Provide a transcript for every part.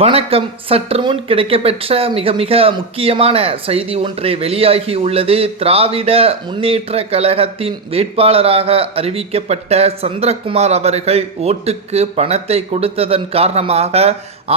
வணக்கம். சற்று முன் கிடைக்கப்பெற்ற மிக முக்கியமான செய்தி ஒன்றை வெளியாகி உள்ளது. திராவிட முன்னேற்ற கழகத்தின் வேட்பாளராக அறிவிக்கப்பட்ட சந்திரகுமார் அவர்கள் ஓட்டுக்கு பணத்தை கொடுத்ததன் காரணமாக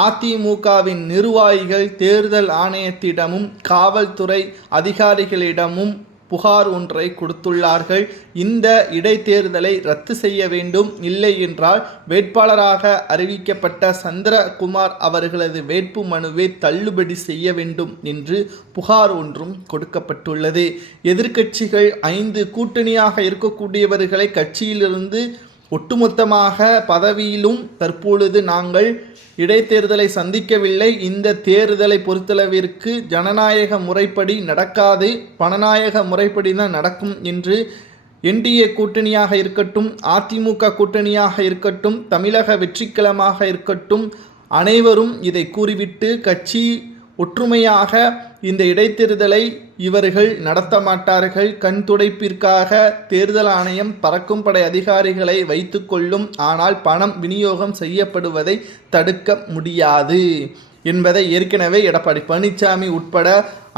அதிமுகவின் நிர்வாகிகள் தேர்தல் ஆணையத்திடமும் காவல்துறை அதிகாரிகளிடமும் புகார் ஒன்றை கொடுத்துள்ளார்கள். இந்த இடைத்தேர்தலை ரத்து செய்ய வேண்டும், இல்லை என்றால் வேட்பாளராக அறிவிக்கப்பட்ட சந்திரகுமார் அவர்களது வேட்பு மனுவை தள்ளுபடி செய்ய வேண்டும் என்று புகார் ஒன்றும் கொடுக்கப்பட்டுள்ளது. எதிர்க்கட்சிகள் 5 கூட்டணியாக இருக்கக்கூடியவர்களை கட்சியிலிருந்து ஒட்டுமொத்தமாக பதவியிலும் தற்பொழுது நாங்கள் இடைத்தேர்தலை சந்திக்கவில்லை. இந்த தேர்தலை பொறுத்தளவிற்கு ஜனநாயக முறைப்படி நடக்காது, பணநாயக முறைப்படி தான் நடக்கும் என்று என்டிஏ கூட்டணியாக இருக்கட்டும், அதிமுக கூட்டணியாக இருக்கட்டும், தமிழக வெற்றிக்கழகமாக இருக்கட்டும், அனைவரும் இதை கூறிவிட்டு கட்சி ஒற்றுமையாக இந்த இடைத்தேர்தலை இவர்கள் நடத்த மாட்டார்கள். கண் துடைப்பிற்காக தேர்தல் ஆணையம் பறக்கும் படை அதிகாரிகளை வைத்து கொள்ளும், ஆனால் பணம் விநியோகம் செய்யப்படுவதை தடுக்க முடியாது என்பதை ஏற்கனவே எடப்பாடி பழனிசாமி உட்பட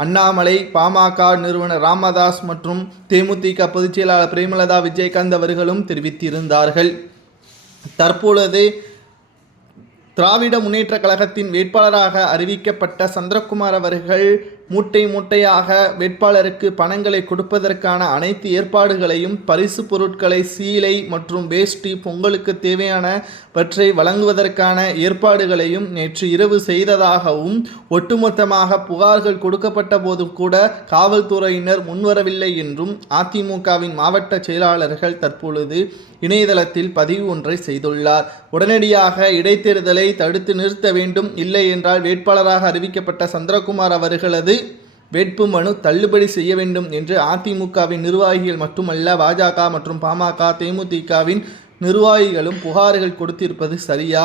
அண்ணாமலை, பாமக நிறுவனர் ராமதாஸ் மற்றும் தேமுதிக பொதுச் செயலாளர் பிரேமலதா விஜயகாந்த் அவர்களும் தெரிவித்திருந்தார்கள். தற்பொழுது திராவிட முன்னேற்ற கழகத்தின் வேட்பாளராக அறிவிக்கப்பட்ட சந்திரகுமார் அவர்கள் மூட்டையாக வேட்பாளருக்கு பணங்களை கொடுப்பதற்கான அனைத்து ஏற்பாடுகளையும், பரிசு பொருட்களை, சீலை மற்றும் வேஷ்டி, பொங்கலுக்கு தேவையானவற்றை வழங்குவதற்கான ஏற்பாடுகளையும் நேற்று இரவு செய்ததாகவும், ஒட்டுமொத்தமாக புகார்கள் கொடுக்கப்பட்ட போதும் கூட காவல்துறையினர் முன்வரவில்லை என்றும் அதிமுகவின் மாவட்ட செயலாளர்கள் தற்பொழுது இணையதளத்தில் பதிவு ஒன்றை செய்துள்ளார். உடனடியாக இடைத்தேர்தலை தடுத்து நிறுத்த வேண்டும், இல்லை என்றால் வேட்பாளராக அறிவிக்கப்பட்ட சந்திரகுமார் அவர்களது வேட்பு மனு தள்ளுபடி செய்ய வேண்டும் என்று அதிமுகவின் நிர்வாகிகள் மட்டுமல்ல, பாஜக மற்றும் பாமக, தேமுதிகவின் நிர்வாகிகளும் புகார்கள் கொடுத்திருப்பது சரியா?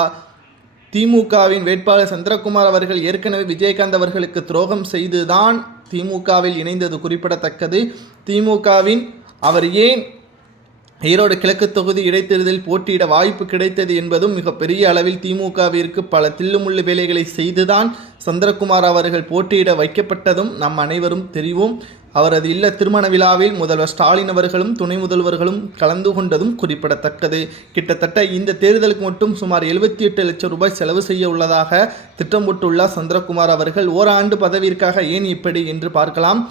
திமுகவின் வேட்பாளர் சந்திரகுமார் அவர்கள் ஏற்கனவே விஜயகாந்த் அவர்களுக்கு துரோகம் செய்துதான் திமுகவில் இணைந்தது குறிப்பிடத்தக்கது. திமுகவின் அவர் ஏன் ஈரோடு கிழக்கு தொகுதி இடைத்தேர்தலில் போட்டியிட வாய்ப்பு கிடைத்தது என்பதும் மிகப்பெரிய அளவில் திமுகவிற்கு பல தில்லுமுள்ளு வேலைகளை செய்துதான் சந்திரகுமார் அவர்கள் போட்டியிட வைக்கப்பட்டதும் நம் அனைவரும் தெரியும். அவரது இல்ல திருமண விழாவில் முதல்வர் ஸ்டாலின் அவர்களும் துணை முதல்வர்களும் கலந்து கொண்டதும் குறிப்பிடத்தக்கது. கிட்டத்தட்ட இந்த தேர்தலுக்கு மட்டும் சுமார் 78 லட்சம் ரூபாய் செலவு செய்ய உள்ளதாக திட்டம் போட்டுள்ளார் சந்திரகுமார் அவர்கள். ஓராண்டு பதவிற்காக ஏன் இப்படி என்று பார்க்கலாம்.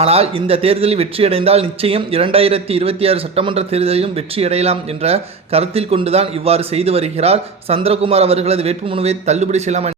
ஆனால் இந்த தேர்தலில் வெற்றியடைந்தால் நிச்சயம் 2026 சட்டமன்ற தேர்தலிலும் வெற்றியடையலாம் என்ற கருத்தில் கொண்டுதான் இவ்வாறு செய்து வருகிறார். சந்திரகுமார் அவர்களது வேட்புமனுவை தள்ளுபடி செய்யலாம்